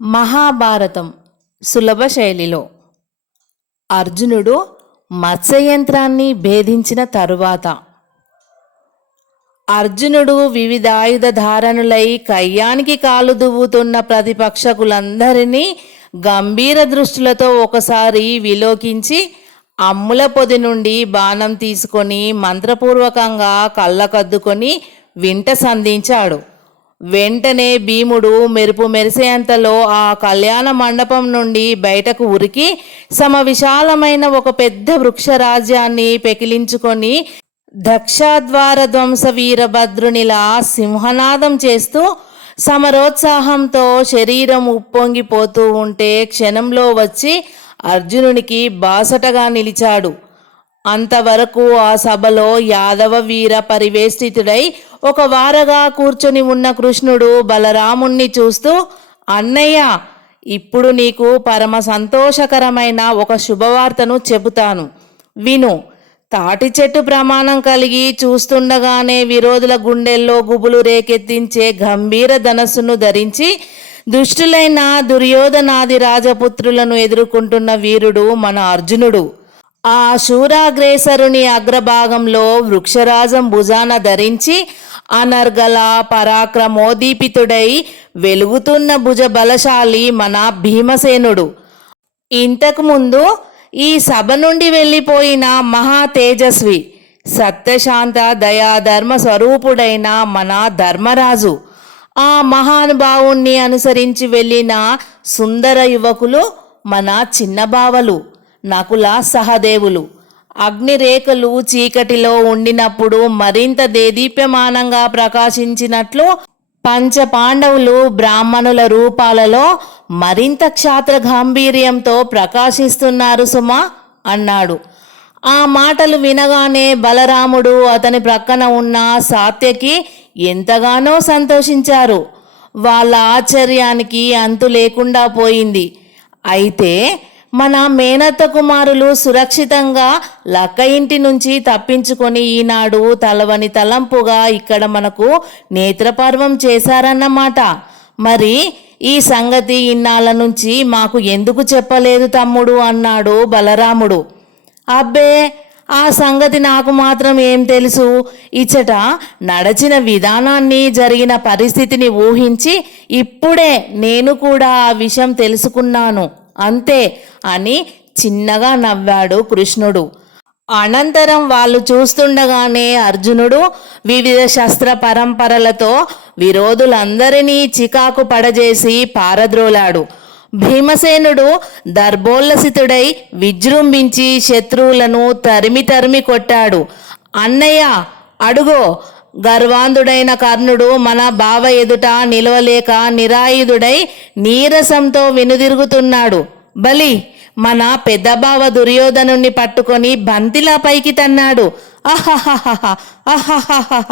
మహాభారతం సులభ శైలిలో అర్జునుడు మత్స్యయంత్రాన్ని భేదించిన తరువాత అర్జునుడు వివిధాయుధ ధారణులై కయ్యానికి కాలు దువ్వుతున్న ప్రతిపక్షకులందరినీ గంభీర దృష్టిలతో ఒకసారి విలోకించి అమ్ముల పొది నుండి బాణం తీసుకొని మంత్రపూర్వకంగా కళ్ళకద్దుకొని వింట సంధించాడు. వెంటనే భీముడు మెరుపు మెరిసేంతలో ఆ కళ్యాణ మండపం నుండి బయటకు ఉరికి సమవిశాలమైన ఒక పెద్ద వృక్షరాజ్యాన్ని పెకిలించుకొని దక్షాద్వార ధ్వంస వీరభద్రునిలా సింహనాదం చేస్తూ సమరోత్సాహంతో శరీరం ఉప్పొంగిపోతూ ఉంటే క్షణంలో వచ్చి అర్జునునికి బాసటగా నిలిచాడు. అంతవరకు ఆ సభలో యాదవ వీర పరివేష్టితుడై ఒక వారగా కూర్చొని ఉన్న కృష్ణుడు బలరాముణ్ణి చూస్తూ, అన్నయ్య, ఇప్పుడు నీకు పరమ సంతోషకరమైన ఒక శుభవార్తను చెబుతాను, విను. తాటి చెట్టు ప్రమాణం కలిగి చూస్తుండగానే విరోధుల గుండెల్లో గుబులు రేకెత్తించే గంభీర ధనస్సును ధరించి దుష్టులైన దుర్యోధనాది రాజపుత్రులను ఎదుర్కొంటున్న వీరుడు మన అర్జునుడు. ఆ శూరాగ్రేసరుని అగ్రభాగంలో వృక్షరాజం భుజాన ధరించి అనర్గల పరాక్రమోదీపితుడై వెలుగుతున్న భుజ బలశాలి మన భీమసేనుడు. ఇంతకుముందు ఈ సభ నుండి వెళ్ళిపోయిన మహా తేజస్వి సత్యశాంత దయాధర్మ స్వరూపుడైన మన ధర్మరాజు. ఆ మహానుభావుణ్ణి అనుసరించి వెళ్ళిన సుందర యువకులు మన చిన్నబావలు నకుల సహదేవులు. అగ్నిరేఖలు చీకటిలో ఉండినప్పుడు మరింత దేదీప్యమానంగా ప్రకాశించినట్లు పంచ పాండవులు బ్రాహ్మణుల రూపాలలో మరింత క్షాత్ర గాంభీర్యంతో ప్రకాశిస్తున్నారు సుమా అన్నాడు. ఆ మాటలు వినగానే బలరాముడు అతని ప్రక్కన ఉన్న సాత్యకి ఎంతగానో సంతోషించారు. వాళ్ళ ఆశ్చర్యానికి అంతు లేకుండా పోయింది. అయితే మన మేనత్త కుమారులు సురక్షితంగా లక్క ఇంటి నుంచి తప్పించుకొని ఈనాడు తలవని తలంపుగా ఇక్కడ మనకు నేత్రపర్వం చేశారన్నమాట. మరి ఈ సంగతి ఇన్నాళ్ళ నుంచి మాకు ఎందుకు చెప్పలేదు తమ్ముడు అన్నాడు బలరాముడు. అబ్బే, ఆ సంగతి నాకు మాత్రం ఏం తెలుసు. ఇచ్చట నడచిన విధానాన్ని జరిగిన పరిస్థితిని ఊహించి ఇప్పుడే నేను కూడా ఆ విషయం తెలుసుకున్నాను అంతే అని చిన్నగా నవ్వాడు కృష్ణుడు. అనంతరం వాళ్ళు చూస్తుండగానే అర్జునుడు వివిధ శస్త్ర పరంపరలతో విరోధులందరినీ చికాకు పడజేసి పారద్రోలాడు. భీమసేనుడు దర్భోల్లసితుడై విజృంభించి శత్రువులను తరిమి తరిమి కొట్టాడు. అన్నయ్య, అడుగో, గర్వాంధుడైన కర్ణుడు మన బావ ఎదుట నిలవలేక నిరాయుధుడై నీరసంతో వెనుదిరుగుతున్నాడు. బలి, మన పెద్ద బావ దుర్యోధనుణ్ణి పట్టుకొని బంతిలా పైకి తన్నాడు. అహహహహ అహహహహ.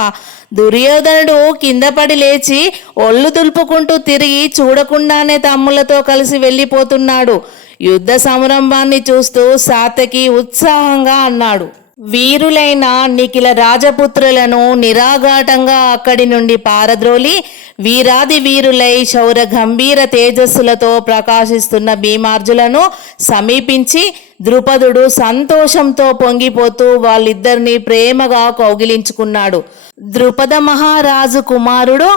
దుర్యోధనుడు కింద పడి లేచి ఒళ్ళు దులుపుకుంటూ తిరిగి చూడకుండానే తమ్ములతో కలిసి వెళ్ళిపోతున్నాడు. యుద్ధ సంరంభాన్ని చూస్తూ సాత్యకి ఉత్సాహంగా అన్నాడు. వీరులైన నిఖిల రాజపుత్రులను నిరాఘాటంగా అక్కడి నుండి పారద్రోలి వీరాది వీరులై శౌర గంభీర తేజస్సులతో ప్రకాశిస్తున్న భీమార్జులను సమీపించి ద్రుపదుడు సంతోషంతో పొంగిపోతూ వాళ్ళిద్దరినీ ప్రేమగా కౌగిలించుకున్నాడు. ద్రుపద మహారాజు కుమారుడు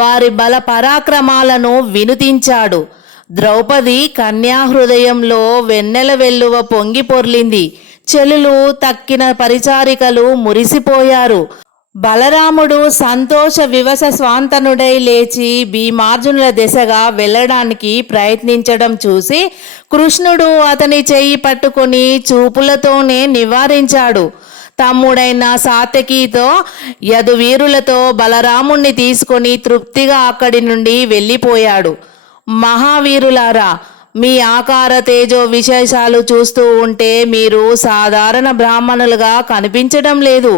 వారి బల పరాక్రమాలను వినుతించాడు. ద్రౌపది కన్యాహృదయంలో వెన్నెల వెల్లువ పొంగి పొర్లింది. చెలులు తక్కిన పరిచారికలు మురిసిపోయారు. బలరాముడు సంతోష వివశ స్వాంతనుడై లేచి భీమార్జునుల దిశగా వెళ్ళడానికి ప్రయత్నించడం చూసి కృష్ణుడు అతని చెయ్యి పట్టుకొని చూపులతోనే నివారించాడు. తమ్ముడైన సాత్యకితో యదువీరులతో బలరాముణ్ణి తీసుకొని తృప్తిగా అక్కడి నుండి వెళ్ళిపోయాడు. మహావీరులారా, మీ ఆకార తేజో విశేషాలు చూస్తూ ఉంటే మీరు సాధారణ బ్రాహ్మణులుగా కనిపించడం లేదు.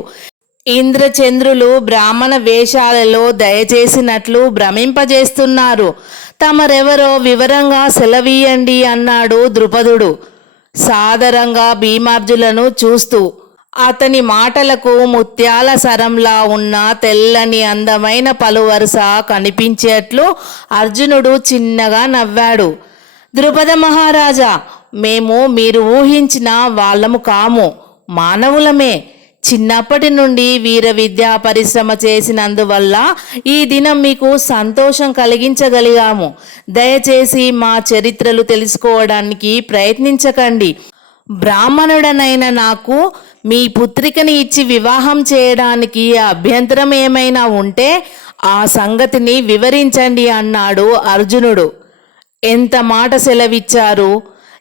ఇంద్రచంద్రులు బ్రాహ్మణ వేషాలలో దయచేసినట్లు భ్రమింపజేస్తున్నారు. తమరెవరో వివరంగా సెలవీయండి అన్నాడు ద్రుపదుడు సాదరంగా భీమార్జులను చూస్తూ. అతని మాటలకు ముత్యాల సరంలా ఉన్న తెల్లని అందమైన పలువరుస కనిపించేట్లు అర్జునుడు చిన్నగా నవ్వాడు. ద్రుపద మహారాజా, మేము మీరు ఊహించిన వాళ్ళము కాము, మానవులమే. చిన్నప్పటి నుండి వీర విద్యా పరిశ్రమ చేసినందువల్ల ఈ దినం మీకు సంతోషం కలిగించగలిగాము. దయచేసి మా చరిత్రలు తెలుసుకోవడానికి ప్రయత్నించకండి. బ్రాహ్మణుడనైన నాకు మీ పుత్రికని ఇచ్చి వివాహం చేయడానికి అభ్యంతరం ఏమైనా ఉంటే ఆ సంగతిని వివరించండి అన్నాడు అర్జునుడు. ఎంత మాట సెలవిచ్చారు!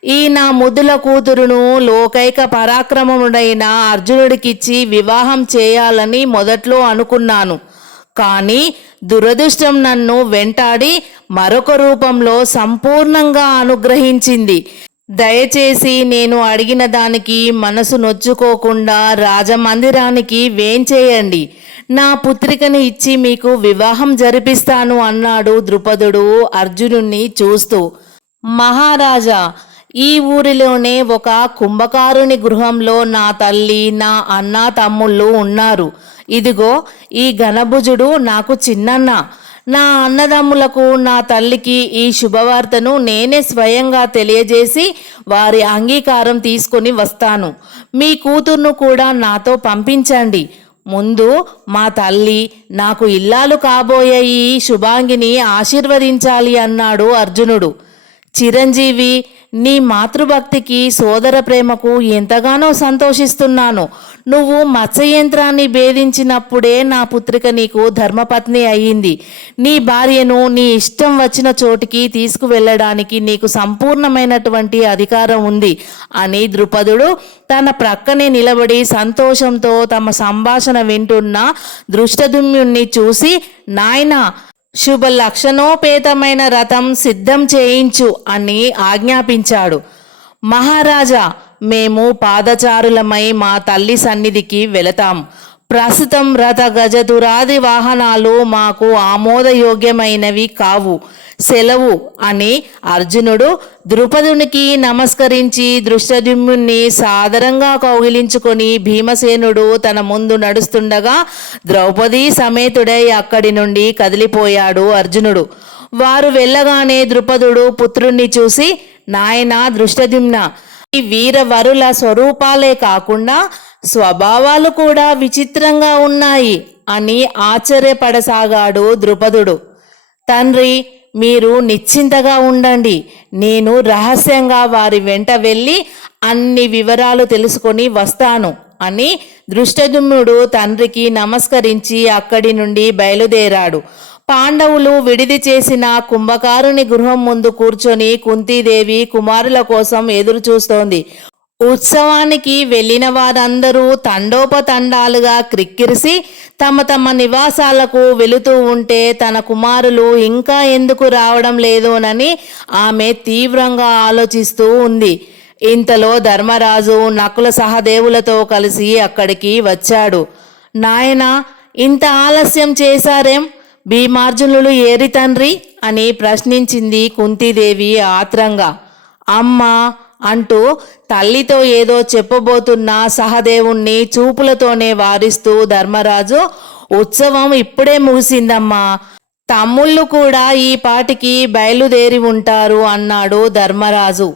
ఈ నా ముద్దుల కూతురును లోకైక పరాక్రమముడైన అర్జునుడికిచ్చి వివాహం చేయాలని మొదట్లో అనుకున్నాను. కానీ దురదృష్టం నన్ను వెంటాడి మరొక రూపంలో సంపూర్ణంగా అనుగ్రహించింది. దయచేసి నేను అడిగిన దానికి మనసు నొచ్చుకోకుండా రాజమందిరానికి వేంచేయండి. నా పుత్రికను ఇచ్చి మీకు వివాహం జరిపిస్తాను అన్నాడు ద్రుపదుడు అర్జునుణ్ణి చూస్తూ. మహారాజా, ఈ ఊరిలోనే ఒక కుంభకారుని గృహంలో నా తల్లి, నా అన్న, తమ్ముళ్ళు ఉన్నారు. ఇదిగో ఈ ఘనభుజుడు నాకు చిన్నన్న. నా అన్నదమ్ములకు, నా తల్లికి ఈ శుభవార్తను నేనే స్వయంగా తెలియజేసి వారి అంగీకారం తీసుకొని వస్తాను. మీ కూతుర్ను కూడా నాతో పంపించండి. ముందు మా తల్లి, నాకు ఇల్లాలు కాబోయే ఈ శుభాంగిని ఆశీర్వదించాలి అన్నాడు అర్జునుడు. చిరంజీవి, నీ మాతృభక్తికి, సోదర ప్రేమకు ఎంతగానో సంతోషిస్తున్నాను. నువ్వు మత్స్యయంత్రాన్ని భేదించినప్పుడే నా పుత్రిక నీకు ధర్మపత్ని అయ్యింది. నీ భార్యను నీ ఇష్టం వచ్చిన చోటికి తీసుకువెళ్ళడానికి నీకు సంపూర్ణమైనటువంటి అధికారం ఉంది అని ద్రుపదుడు తన ప్రక్కనే నిలబడి సంతోషంతో తమ సంభాషణ వింటున్న దృష్టద్యుమ్నుణ్ణి చూసి, నాయనా, శుభ లక్షణోపేతమైన రథం సిద్ధం చేయించు అని ఆజ్ఞాపించాడు. మహారాజా, మేము పాదచారులమై మా తల్లి సన్నిధికి వెళతాం. ప్రస్తుతం రథ గజదురాది వాహనాలు మాకు ఆమోదయోగ్యమైనవి కావు. సెలవు అని అర్జునుడు ద్రుపదునికి నమస్కరించి దృష్టద్యుమ్నుణ్ణి సాదరంగా కౌగిలించుకొని భీమసేనుడు తన ముందు నడుస్తుండగా ద్రౌపదీ సమేతుడై అక్కడి నుండి కదిలిపోయాడు అర్జునుడు. వారు వెళ్ళగానే ద్రుపదుడు పుత్రుణ్ణి చూసి, నాయనా దృష్టద్యుమ్న, ఈ వీరవరుల స్వరూపాలే కాకుండా స్వభావాలు కూడా విచిత్రంగా ఉన్నాయి అని ఆశ్చర్యపడసాగాడు ద్రుపదుడు. తండ్రి, మీరు నిశ్చింతగా ఉండండి. నేను రహస్యంగా వారి వెంట వెళ్ళి అన్ని వివరాలు తెలుసుకొని వస్తాను అని దృష్టద్యుమ్నుడు తండ్రికి నమస్కరించి అక్కడి నుండి బయలుదేరాడు. పాండవులు విడిది చేసిన కుంభకారుని గృహం ముందు కూర్చొని కుంతీదేవి కుమారుల కోసం ఎదురు చూస్తోంది. ఉత్సవానికి వెళ్ళిన వారందరూ తండోపతండాలుగా క్రిక్కిరిసి తమ తమ నివాసాలకు వెళుతూ ఉంటే తన కుమారులు ఇంకా ఎందుకు రావడం లేదోనని ఆమె తీవ్రంగా ఆలోచిస్తూ ఉంది. ఇంతలో ధర్మరాజు నకుల సహదేవులతో కలిసి అక్కడికి వచ్చాడు. నాయనా, ఇంత ఆలస్యం చేశారేం? భీమార్జునులు ఏరి తండ్రి అని ప్రశ్నించింది కుంతీదేవి ఆత్రంగా. అమ్మా అంటూ తల్లితో ఏదో చెప్పబోతున్న సహదేవుణ్ణి చూపులతోనే వారిస్తూ ధర్మరాజు, ఉత్సవం ఇప్పుడే ముగిసిందమ్మా, తమ్ముళ్ళు కూడా ఈ పాటికి బయలుదేరి ఉంటారు అన్నాడు ధర్మరాజు.